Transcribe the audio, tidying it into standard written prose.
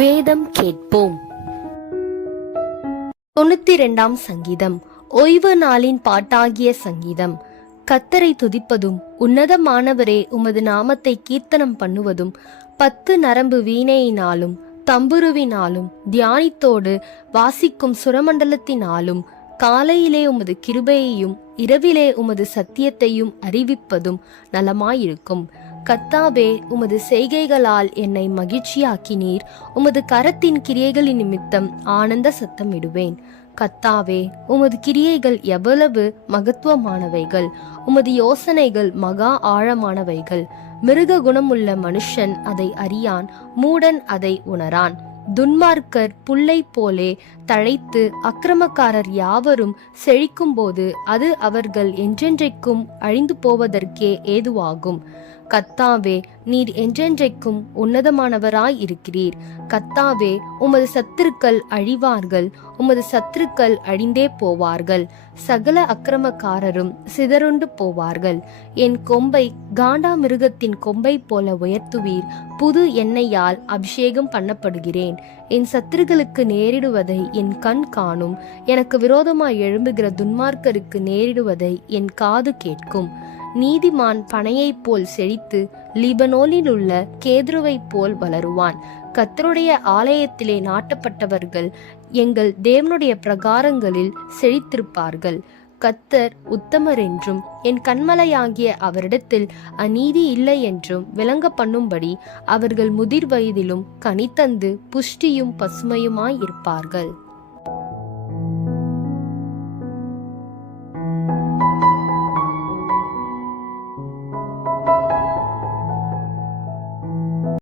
வேதம் கேட்போம். 92ஆம் சங்கீதம். ஓய்வு நாளின் பாட்டாகிய சங்கீதம். கர்த்தரை துதிப்பதும் உன்னதமானவரே உமது நாமத்தை கீர்த்தனம் பண்ணுவதும் 10 நரம்பு வீணையினாலும் தம்புருவினாலும் தியானித்தோடு வாசிக்கும் சுரமண்டலத்தினாலும் காலையிலே உமது கிருபையையும் இரவிலே உமது சத்தியத்தையும் அறிவிப்பதும் நலமாயிருக்கும். கர்த்தாவே, உமது செய்கைகளால் என்னை மகிழ்ச்சியாக்கினீர். உமது கரத்தின் கிரியைகளின் நிமித்தம் ஆனந்த சத்தமிடுவேன். கர்த்தாவே, உமது கிரியைகள் எவ்வளவு மகத்துவமானவைகள்! உமது யோசனைகள் மகா ஆழமானவைகள். மிருக குணமுள்ள மனுஷன் அதை அறியான், மூடன் அதை உணரான். துன்மார்க்கர் புல்லை போலே தழைத்து அக்கிரமக்காரர் யாவரும் செழிக்கும் போது அது அவர்கள் என்றென்றைக்கும் அழிந்து போவதற்கே ஏதுவாகும். கர்த்தாவே, நீர் என்றென்றைக்கும் உன்னதமானவராய் இருக்கிறீர். கர்த்தாவே, உமது சத்துருக்கள் அழிவார்கள், உமது சத்துருக்கள் அழிந்தே போவார்கள். சகல அக்கிரமக்காரரும் சிதறுண்டு போவார்கள். என் கொம்பை காண்டாமிருகத்தின் கொம்பை போல உயர்த்துவீர். புது எண்ணெயால் அபிஷேகம் பண்ணப்படுகிறேன். என் சத்துருக்களுக்கு நேரிடுவதை என் கண் காணும். எனக்கு விரோதமாய் எழும்புகிற துன்மார்க்கருக்கு நேரிடுவதை என் காது கேட்கும். நீதிமான் பனையைப் போல் செழித்து லீபனோனில் உள்ள கேதுருவைப் போல் வளருவான். கர்த்தருடைய ஆலயத்திலே நாட்டப்பட்டவர்கள் எங்கள் தேவனுடைய பிரகாரங்களில் செழித்திருப்பார்கள். கர்த்தர் உத்தமர் என்றும் என் கண்மலையாகிய அவரிடத்தில் அநீதி இல்லை என்றும் விளங்க பண்ணும்படி அவர்கள் முதிர் வயதிலும் கனித்தந்து புஷ்டியும் பசுமையுமாயிருப்பார்கள்.